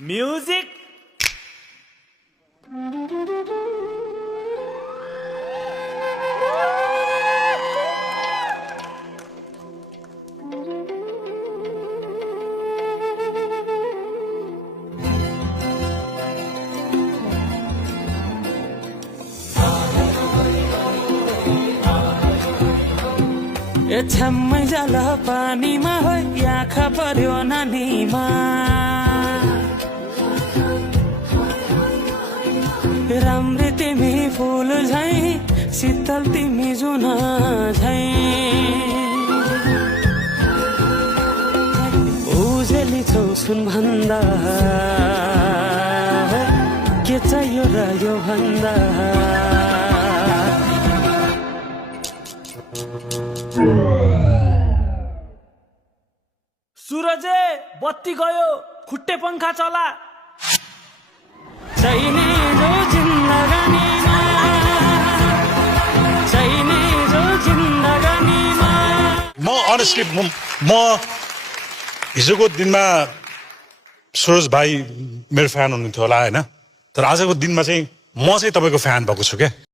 music ए छ्याम्मै जाला पानीमा हो आँखा पर्यो नानीमा राम्री तिमी फुल झै शीतल तिमी जुन झै उजेली छौ सुन भन्दा के चाहियो र यो भन्दा सूरजे बत्ती गयो खुट्टे पंखा चला चाहिने जो जिन्दगानीमा चाहिने जो जिन्दगानीमा म अनेस्टली म हिजोको दिनमा सुरज भाइ मेरो फ्यान हुनुहुन्थ्यो होला होइन तर आजको दिनमा चाहिँ म चाहिँ तपाईँको फ्यान भएको छु क्या